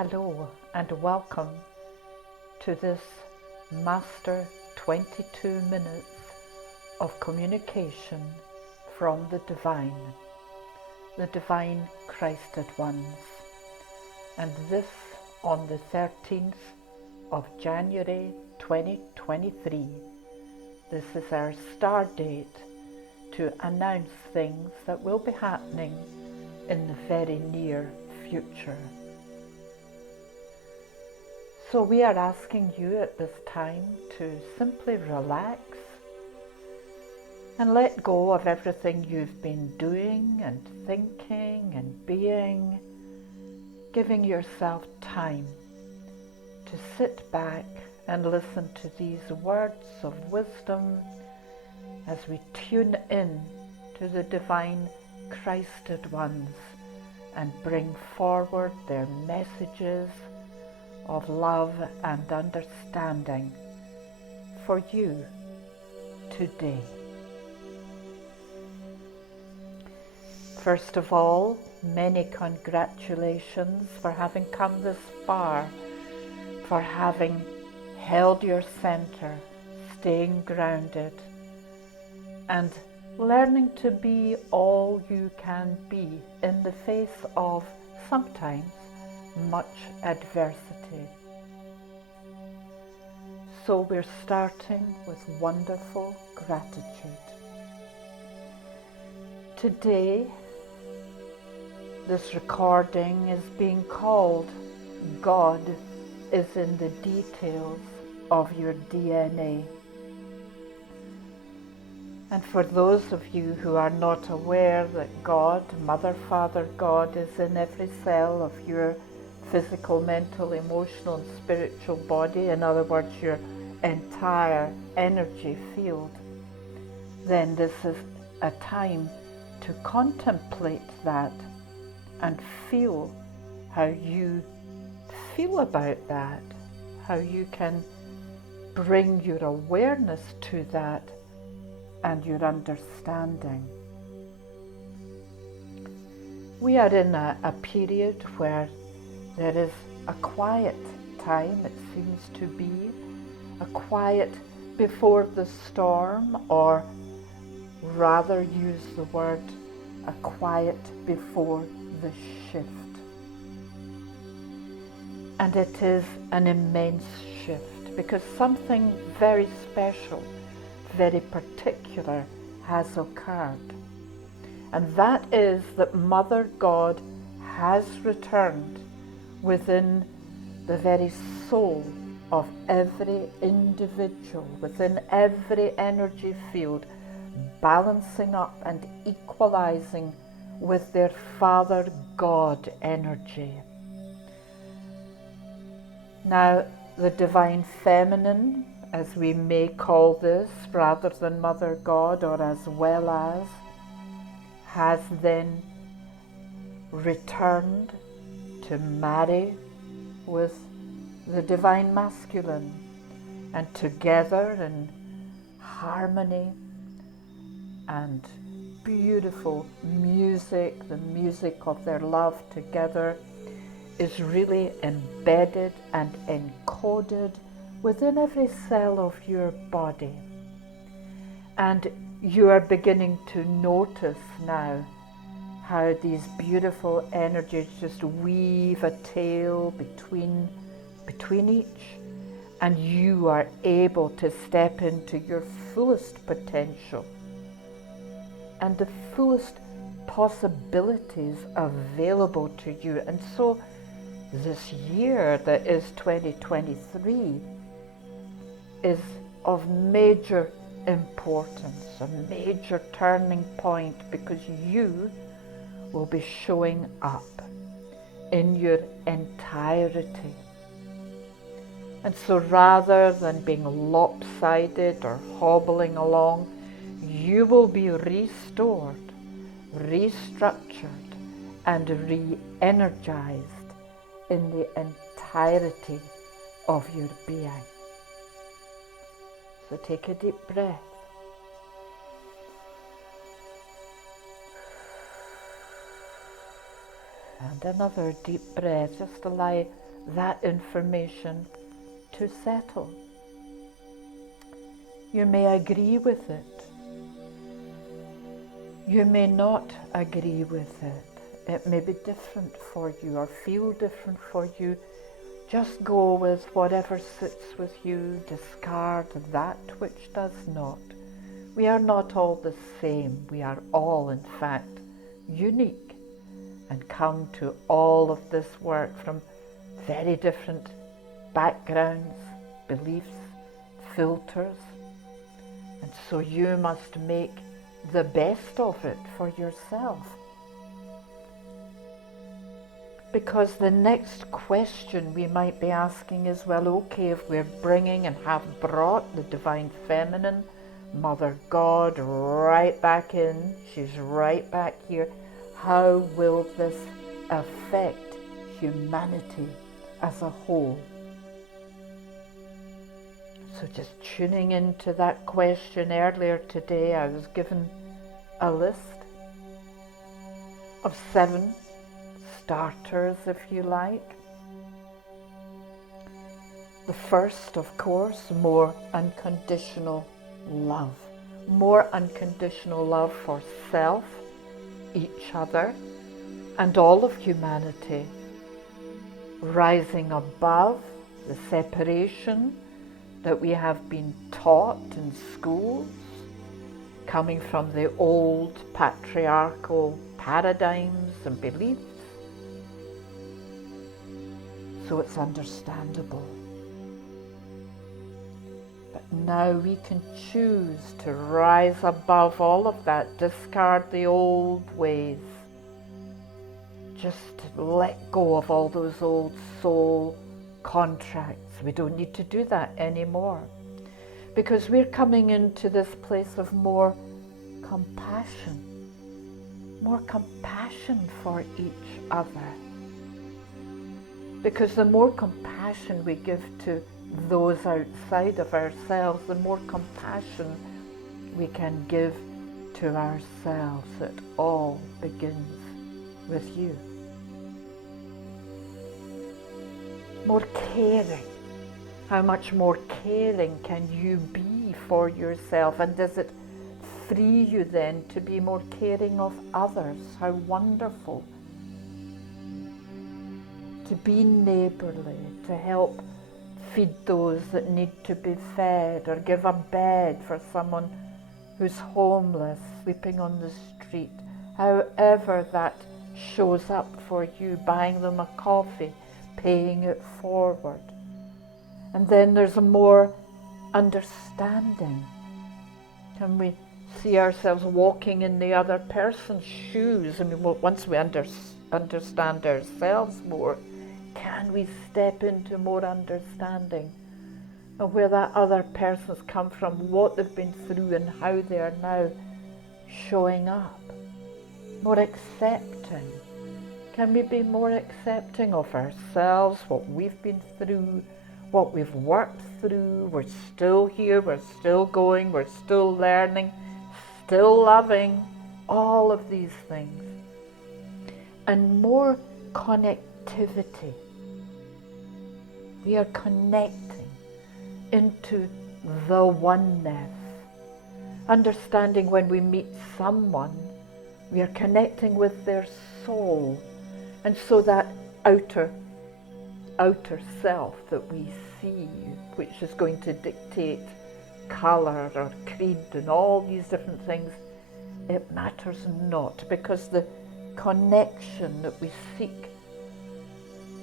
Hello and welcome to this Master 22 minutes of communication from the Divine Christed Ones. And this on the 13th of January 2023. This is our Stardate to announce things that will be happening in the very near future. So we are asking you at this time to simply relax and let go of everything you've been doing and thinking and being, giving yourself time to sit back and listen to these words of wisdom as we tune in to the Divine Christed Ones and bring forward their messages of love and understanding for you today. First of all, many congratulations for having come this far, for having held your center, staying grounded, and learning to be all you can be in the face of sometimes much adversity. So we're starting with wonderful gratitude. Today, this recording is being called God is in the details of your DNA. And for those of you who are not aware that God, Mother, Father, God is in every cell of your physical, mental, emotional and spiritual body, in other words, your entire energy field, then this is a time to contemplate that and feel how you feel about that, how you can bring your awareness to that and your understanding. We are in a period where there is a quiet time, it seems to be, a quiet before the storm, or rather use the word a quiet before the shift. And it is an immense shift because something very special, very particular has occurred. And that is that Mother God has returned within the very soul of every individual, within every energy field, balancing up and equalizing with their Father God energy. Now, the Divine Feminine, as we may call this, rather than Mother God, or as well as, has then returned to marry with the Divine Masculine, and together in harmony and beautiful music, the music of their love together, is really embedded and encoded within every cell of your body. And you are beginning to notice now how these beautiful energies just weave a tail between each, and you are able to step into your fullest potential and the fullest possibilities available to you. And so this year that is 2023 is of major importance, a major turning point, because you will be showing up in your entirety. And so rather than being lopsided or hobbling along, you will be restored, restructured, and re-energized in the entirety of your being. So take a deep breath. And another deep breath. Just that information to settle. You may agree with it. You may not agree with it. It may be different for you or feel different for you. Just go with whatever sits with you. Discard that which does not. We are not all the same. We are all, in fact, unique and come to all of this work from very different backgrounds, beliefs, filters. And so you must make the best of it for yourself. Because the next question we might be asking is, well, okay, if we're bringing and have brought the Divine Feminine, Mother God, right back in, she's right back here, how will this affect humanity as a whole? So just tuning into that question earlier today, I was given a list of 7 starters, if you like. The first, of course, more unconditional love. More unconditional love for self, each other, and all of humanity. Rising above the separation that we have been taught in schools, coming from the old patriarchal paradigms and beliefs. So it's understandable. But now we can choose to rise above all of that, discard the old ways, just let go of all those old soul contracts. We don't need to do that anymore, because we're coming into this place of more compassion for each other. Because the more compassion we give to those outside of ourselves, the more compassion we can give to ourselves. It all begins with you. More caring. How much more caring can you be for yourself? And does it free you then to be more caring of others? How wonderful. To be neighbourly, to help feed those that need to be fed, or give a bed for someone who's homeless, sleeping on the street. However that shows up for you, buying them a coffee, paying it forward. And then there's a more understanding. Can we see ourselves walking in the other person's shoes? I mean, once we understand ourselves more, can we step into more understanding of where that other person's come from, what they've been through, and how they are now showing up? More accepting. Can we be more accepting of ourselves, what we've been through, what we've worked through? We're still here, we're still going, we're still learning, still loving, all of these things. And more connectivity. We are connecting into the oneness. Understanding when we meet someone, we are connecting with their soul. And so that outer self that we see, which is going to dictate colour or creed and all these different things, it matters not, because the connection that we seek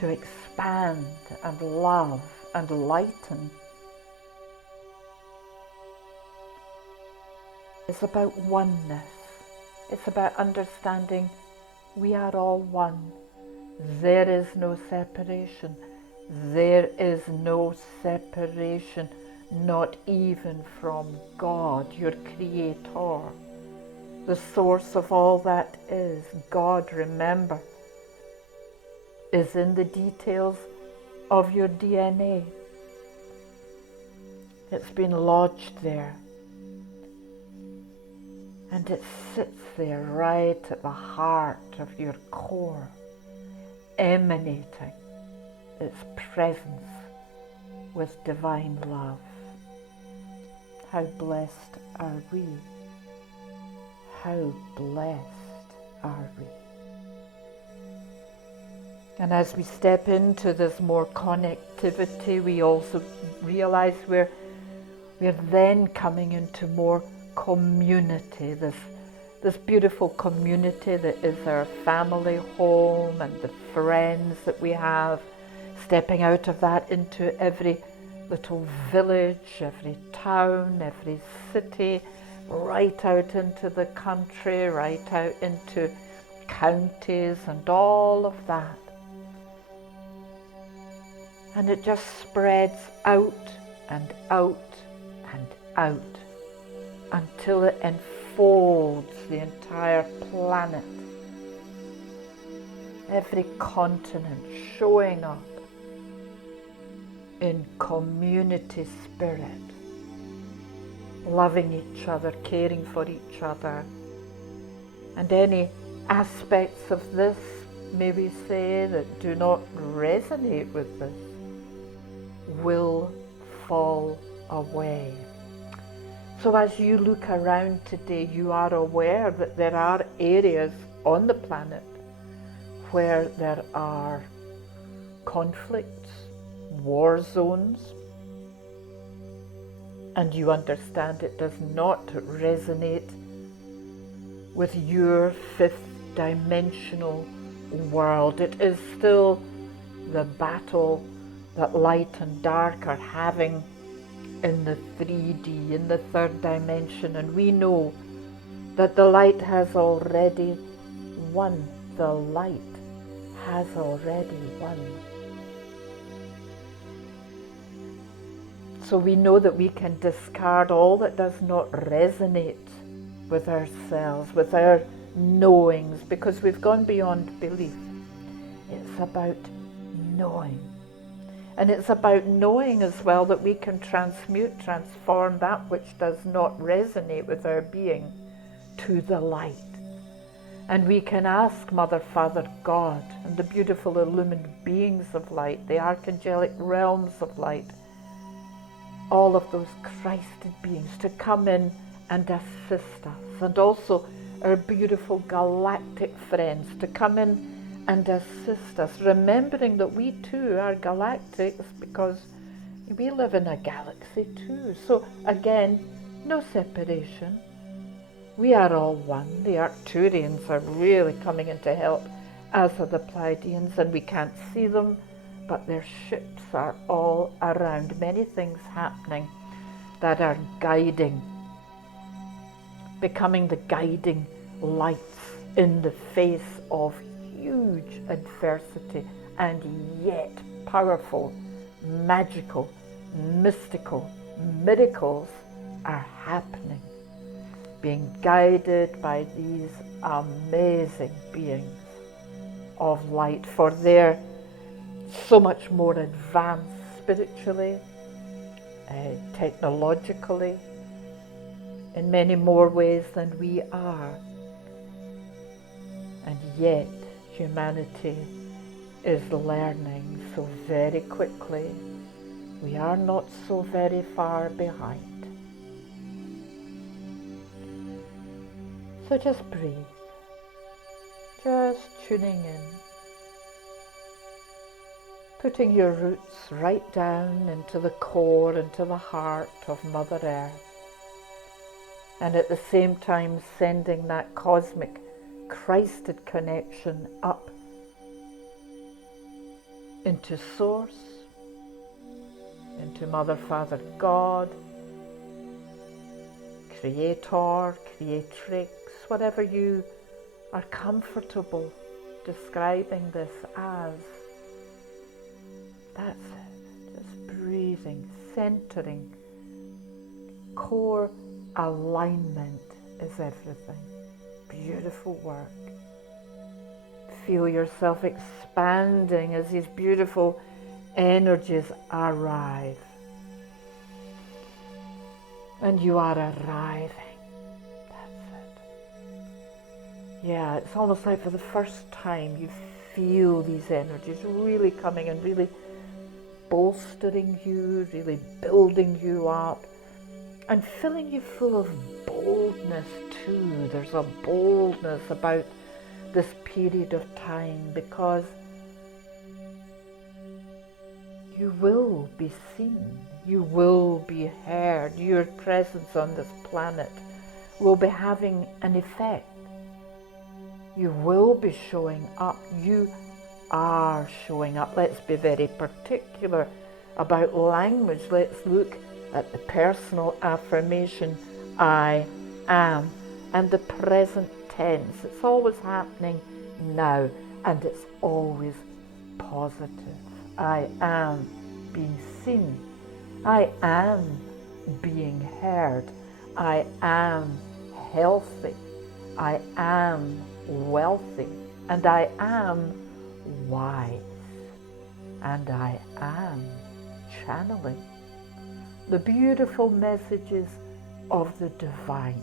to expand and love and lighten is about oneness. It's about understanding we are all one. There is no separation. There is no separation, not even from God, your Creator. The source of all that is, God, remember, is in the details of your DNA. It's been lodged there. And it sits there right at the heart of your core, emanating its presence with divine love. How blessed are we? How blessed are we? And as we step into this more connectivity, we also realize we're then coming into more community, this beautiful community that is our family home and the friends that we have, stepping out of that into every little village, every town, every city, right out into the country, right out into counties and all of that. And it just spreads out and out and out until it enfolds the entire planet. Every continent showing up in community spirit, loving each other, caring for each other. And any aspects of this, may we say, that do not resonate with this, will fall away. So as you look around today, you are aware that there are areas on the planet where there are conflicts, war zones, and you understand it does not resonate with your fifth dimensional world. It is still the battle that light and dark are having in the 3D, in the third dimension, and we know that the light has already won. The light has already won. So we know that we can discard all that does not resonate with ourselves, with our knowings, because we've gone beyond belief. It's about knowing. And it's about knowing as well that we can transform that which does not resonate with our being to the light. And we can ask Mother, Father, God, and the beautiful illumined beings of light, the archangelic realms of light, all of those Christed beings to come in and assist us. And also our beautiful galactic friends to come in and assist us, remembering that we too are galactics because we live in a galaxy too. So again, no separation. We are all one. The Arcturians are really coming in to help, as are the Pleiadians, and we can't see them, but their ships are all around. Many things happening that are guiding, becoming the guiding lights in the face of huge adversity, and yet powerful, magical, mystical miracles are happening, being guided by these amazing beings of light, for they're so much more advanced spiritually, technologically, in many more ways than we are. And yet humanity is learning so very quickly. We are not so very far behind. So just breathe, just tuning in, putting your roots right down into the core, into the heart of Mother Earth, and at the same time sending that cosmic Christed connection up into Source, into Mother, Father, God, Creator, Creatrix, whatever you are comfortable describing this as. That's it. Just breathing, centering. Core alignment is everything. Beautiful work. Feel yourself expanding as these beautiful energies arrive. And you are arriving. That's it. Yeah, it's almost like for the first time you feel these energies really coming and really bolstering you, really building you up, and filling you full of boldness too. There's a boldness about this period of time because you will be seen, you will be heard. Your presence on this planet will be having an effect. You will be showing up. You are showing up. Let's be very particular about language. Let's look at the personal affirmation, I am, and the present tense. It's always happening now, and it's always positive. I am being seen. I am being heard. I am healthy. I am wealthy. And I am wise. And I am channeling the beautiful messages of the divine.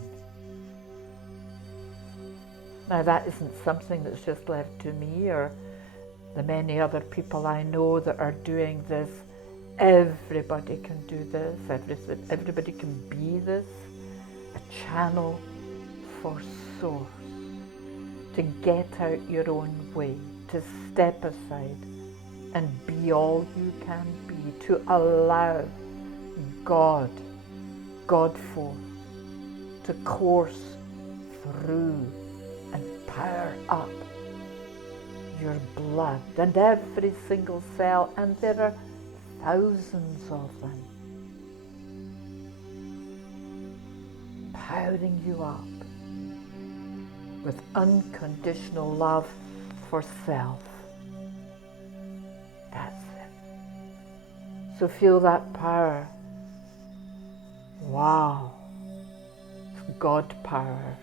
Now that isn't something that's just left to me or the many other people I know that are doing this. Everybody can do this. Everybody can be this. A channel for source. To get out your own way. To step aside and be all you can be. To allow God force to course through and power up your blood and every single cell, and there are thousands of them, powering you up with unconditional love for self. That's it. So feel that power. Wow. It's God power,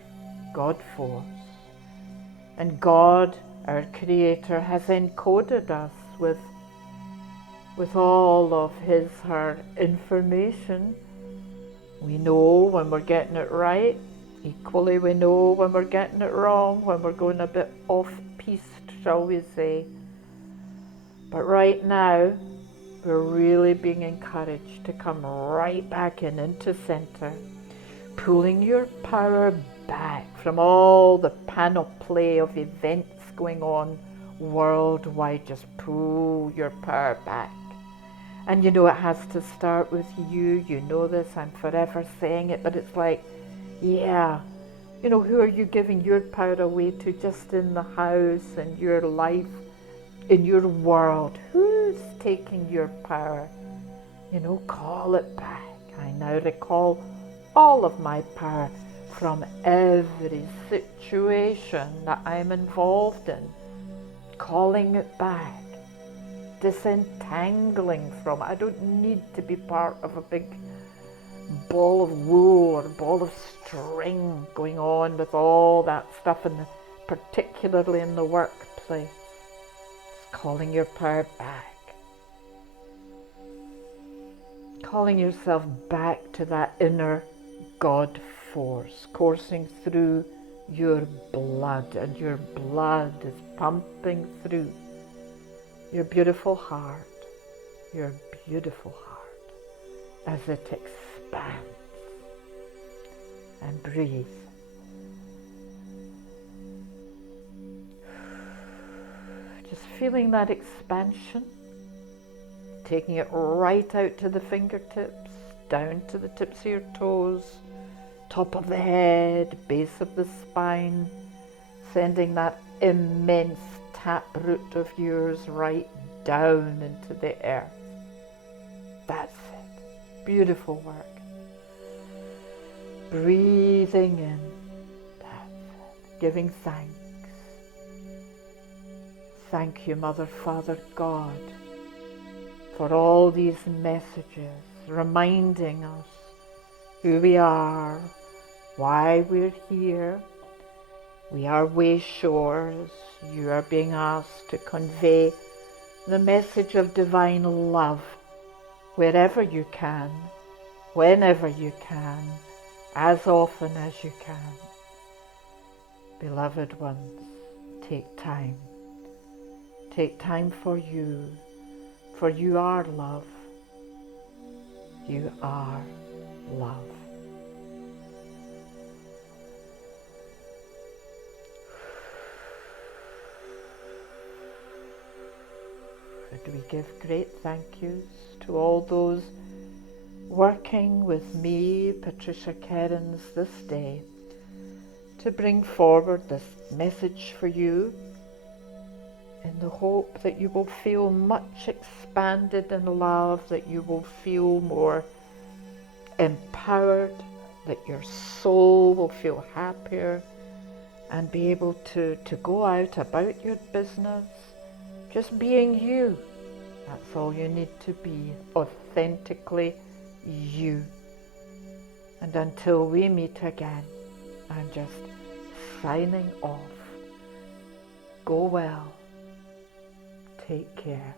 God force. And God, our Creator, has encoded us with all of His, her information. We know when we're getting it right. Equally, we know when we're getting it wrong, when we're going a bit off-piste, shall we say. But right now, we're really being encouraged to come right back into center, pulling your power back from all the panoply of events going on worldwide. Just pull your power back. And you know it has to start with you. You know this, I'm forever saying it, but it's like, yeah, you know, who are you giving your power away to just in the house, in your life, in your world? Who's taking your power? You know, call it back. I now recall all of my power from every situation that I'm involved in, calling it back, disentangling from it. I don't need to be part of a big ball of wool or ball of string going on with all that stuff, particularly in the workplace. It's calling your power back. Calling yourself back to that inner God force coursing through your blood, and your blood is pumping through your beautiful heart, as it expands. And breathe. Just feeling that expansion, taking it right out to the fingertips, down to the tips of your toes, top of the head, base of the spine, sending that immense taproot of yours right down into the earth. That's it. Beautiful work. Breathing in. That's it. Giving thanks. Thank you, Mother, Father, God, for all these messages reminding us who we are, why we're here. We are way shores. You are being asked to convey the message of divine love wherever you can, whenever you can, as often as you can. Beloved ones, take time. Take time for you, for you are love. You are love. And we give great thank yous to all those working with me, Patricia Cairns, this day to bring forward this message for you in the hope that you will feel much expanded in love, that you will feel more empowered, that your soul will feel happier and be able to go out about your business, just being you. That's all you need to be, authentically you. And until we meet again, I'm just signing off. Go well. Take care.